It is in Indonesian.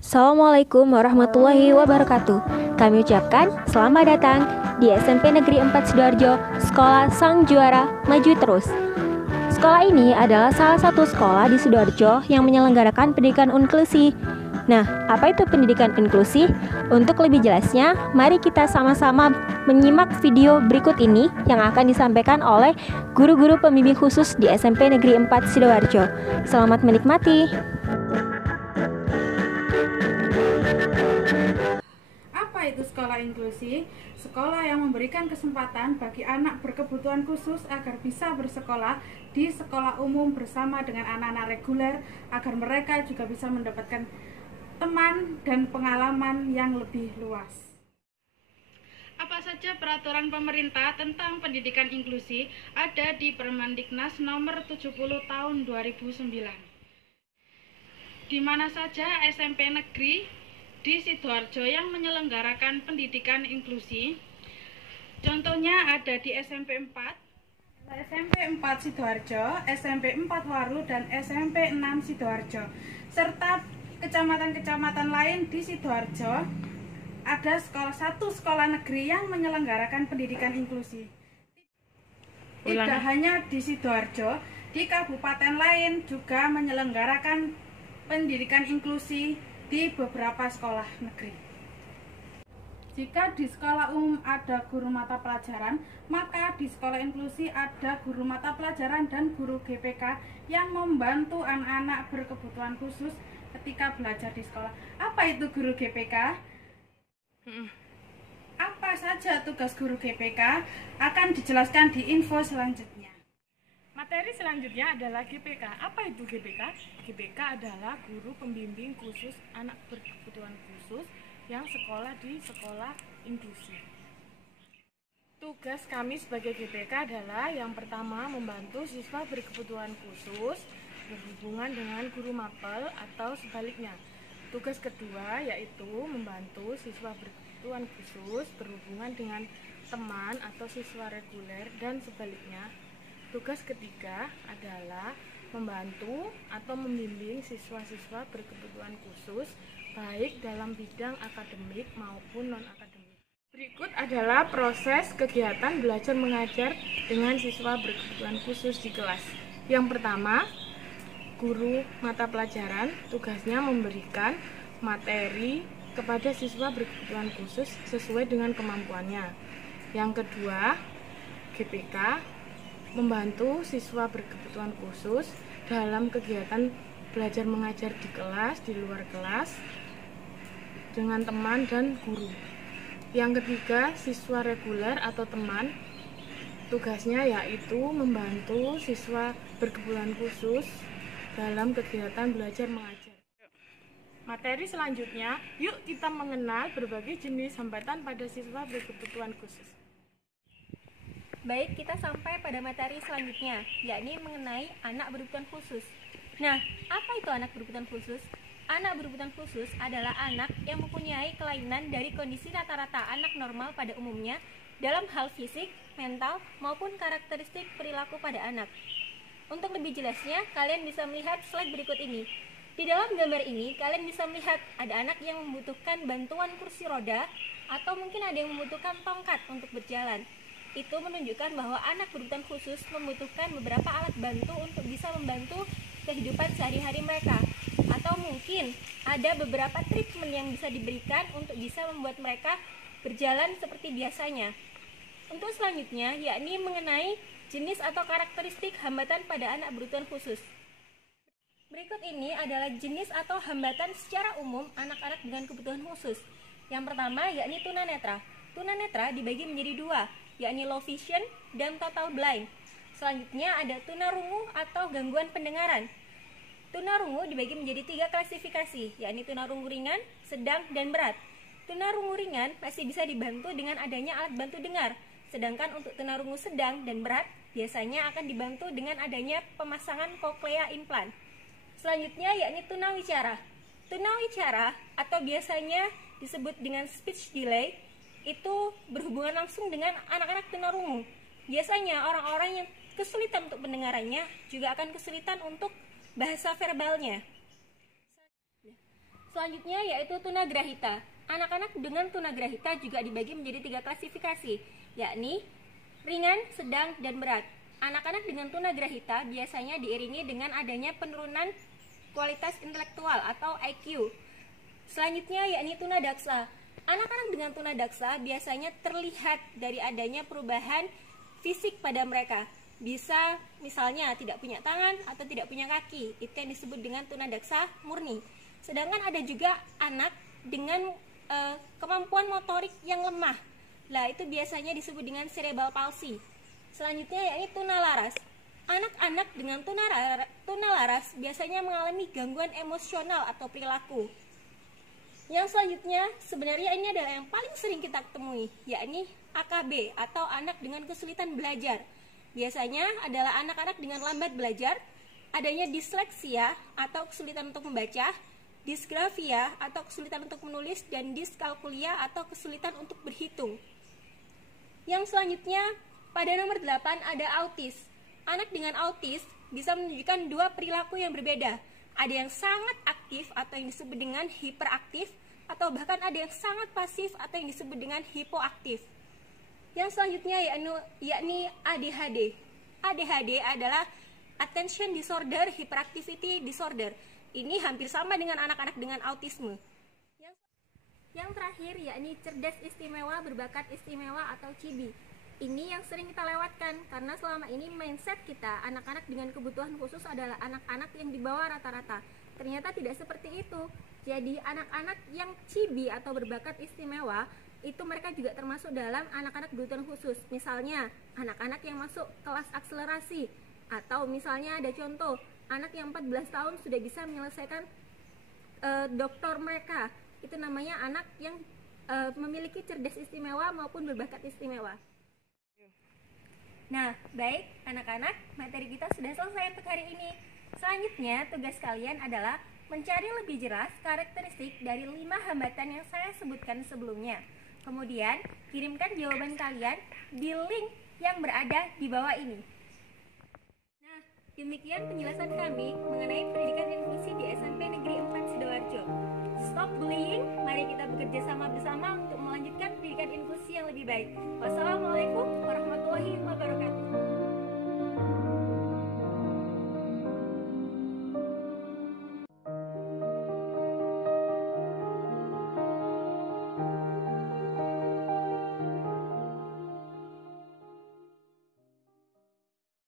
Assalamualaikum warahmatullahi wabarakatuh. Kami ucapkan selamat datang di SMP Negeri 4 Sidoarjo, Sekolah Sang Juara Maju Terus. Sekolah ini adalah salah satu sekolah di Sidoarjo yang menyelenggarakan pendidikan inklusi. Nah, apa itu pendidikan inklusi? Untuk lebih jelasnya, mari kita sama-sama menyimak video berikut ini yang akan disampaikan oleh guru-guru pembimbing khusus di SMP Negeri 4 Sidoarjo. Selamat menikmati. Apa itu sekolah inklusi? Sekolah yang memberikan kesempatan bagi anak berkebutuhan khusus agar bisa bersekolah di sekolah umum bersama dengan anak-anak reguler, agar mereka juga bisa mendapatkan teman dan pengalaman yang lebih luas. Apa saja peraturan pemerintah tentang pendidikan inklusi ada di Permendiknas nomor 70 tahun 2009. Di mana saja SMP negeri di Sidoarjo yang menyelenggarakan pendidikan inklusi. Contohnya ada di SMP 4, SMP 4 Sidoarjo, SMP 4 Waru, dan SMP 6 Sidoarjo. Serta kecamatan-kecamatan lain di Sidoarjo ada satu sekolah negeri yang menyelenggarakan pendidikan inklusi. Tidak hanya di Sidoarjo, di kabupaten lain juga menyelenggarakan pendidikan inklusi di beberapa sekolah negeri. Jika di sekolah umum ada guru mata pelajaran, maka di sekolah inklusi ada guru mata pelajaran dan guru GPK yang membantu anak-anak berkebutuhan khusus ketika belajar di sekolah. Apa itu guru GPK? Apa saja tugas guru GPK akan dijelaskan di info selanjutnya. Materi selanjutnya adalah GPK. Apa itu GPK? GPK adalah guru pembimbing khusus anak berkebutuhan khusus yang sekolah di sekolah inklusi. Tugas kami sebagai GPK adalah yang pertama membantu siswa berkebutuhan khusus berhubungan dengan guru mapel atau sebaliknya. Tugas kedua yaitu membantu siswa berkebutuhan khusus berhubungan dengan teman atau siswa reguler dan sebaliknya. Tugas ketiga adalah membantu atau membimbing siswa-siswa berkebutuhan khusus baik dalam bidang akademik maupun non-akademik. Berikut adalah proses kegiatan belajar mengajar dengan siswa berkebutuhan khusus di kelas. Yang pertama, guru mata pelajaran tugasnya memberikan materi kepada siswa berkebutuhan khusus sesuai dengan kemampuannya. Yang kedua, GPK membantu siswa berkebutuhan khusus dalam kegiatan belajar mengajar di kelas, di luar kelas, dengan teman dan guru. Yang ketiga, siswa reguler atau teman, tugasnya yaitu membantu siswa berkebutuhan khusus dalam kegiatan belajar mengajar. Materi selanjutnya, yuk kita mengenal berbagai jenis hambatan pada siswa berkebutuhan khusus. Baik, kita sampai pada materi selanjutnya, yakni mengenai anak berkebutuhan khusus. Nah, apa itu anak berkebutuhan khusus? Anak berkebutuhan khusus adalah anak yang mempunyai kelainan dari kondisi rata-rata anak normal pada umumnya dalam hal fisik, mental, maupun karakteristik perilaku pada anak. Untuk lebih jelasnya, kalian bisa melihat slide berikut ini. Di dalam gambar ini, kalian bisa melihat ada anak yang membutuhkan bantuan kursi roda, atau mungkin ada yang membutuhkan tongkat untuk berjalan. Itu menunjukkan bahwa anak berkebutuhan khusus membutuhkan beberapa alat bantu untuk bisa membantu kehidupan sehari-hari mereka. Atau mungkin ada beberapa treatment yang bisa diberikan untuk bisa membuat mereka berjalan seperti biasanya. Untuk selanjutnya, yakni mengenai jenis atau karakteristik hambatan pada anak berkebutuhan khusus. Berikut ini adalah jenis atau hambatan secara umum anak-anak dengan kebutuhan khusus. Yang pertama, yakni tunanetra. Tunanetra dibagi menjadi dua, yakni low vision dan total blind. Selanjutnya ada tunarungu atau gangguan pendengaran. Tunarungu dibagi menjadi tiga klasifikasi, yakni tunarungu ringan, sedang, dan berat. Tunarungu ringan masih bisa dibantu dengan adanya alat bantu dengar, sedangkan untuk tunarungu sedang dan berat biasanya akan dibantu dengan adanya pemasangan koklea implan. Selanjutnya yakni tunawicara. Tunawicara atau biasanya disebut dengan speech delay itu berhubungan langsung dengan anak-anak tunarungu. Biasanya orang-orang yang kesulitan untuk pendengarannya juga akan kesulitan untuk bahasa verbalnya. Selanjutnya yaitu tunagrahita. Anak-anak dengan tunagrahita juga dibagi menjadi 3 klasifikasi, yakni ringan, sedang, dan berat. Anak-anak dengan tunagrahita biasanya diiringi dengan adanya penurunan kualitas intelektual atau IQ. Selanjutnya yakni tunadaksa. Anak-anak dengan tunadaksa biasanya terlihat dari adanya perubahan fisik pada mereka. Bisa misalnya tidak punya tangan atau tidak punya kaki, itu yang disebut dengan tunadaksa murni. Sedangkan ada juga anak dengan kemampuan motorik yang lemah. Lah itu biasanya disebut dengan cerebral palsy. Selanjutnya yakni tunalaras. Anak-anak dengan tunalaras biasanya mengalami gangguan emosional atau perilaku. Yang selanjutnya sebenarnya ini adalah yang paling sering kita temui, yakni AKB atau anak dengan kesulitan belajar. Biasanya adalah anak-anak dengan lambat belajar, adanya disleksia atau kesulitan untuk membaca, disgrafia atau kesulitan untuk menulis, dan diskalkulia atau kesulitan untuk berhitung. Yang selanjutnya pada nomor 8 ada autis. Anak dengan autis bisa menunjukkan 2 perilaku yang berbeda. Ada yang sangat aktif atau yang disebut dengan hiperaktif, atau bahkan ada yang sangat pasif atau yang disebut dengan hipoaktif. Yang selanjutnya yakni ADHD. ADHD adalah Attention Disorder Hyperactivity Disorder. Ini hampir sama dengan anak-anak dengan autisme. Yang terakhir yakni cerdas istimewa berbakat istimewa atau CIBI. Ini yang sering kita lewatkan karena selama ini mindset kita anak-anak dengan kebutuhan khusus adalah anak-anak yang di bawah rata-rata. Ternyata tidak seperti itu. Jadi anak-anak yang CIBI atau berbakat istimewa itu mereka juga termasuk dalam anak-anak berkebutuhan khusus. Misalnya anak-anak yang masuk kelas akselerasi, atau misalnya ada contoh anak yang 14 tahun sudah bisa menyelesaikan doktor mereka. Itu namanya anak yang memiliki cerdas istimewa maupun berbakat istimewa. Nah, baik anak-anak, materi kita sudah selesai untuk hari ini. Selanjutnya, tugas kalian adalah mencari lebih jelas karakteristik dari 5 hambatan yang saya sebutkan sebelumnya. Kemudian, kirimkan jawaban kalian di link yang berada di bawah ini. Nah, demikian penjelasan kami mengenai pendidikan inklusi di SMP Negeri 4 Sidoarjo. Stop bullying, mari kita bekerja sama bersama untuk melanjutkan pendidikan inklusi yang lebih baik. Wassalamualaikum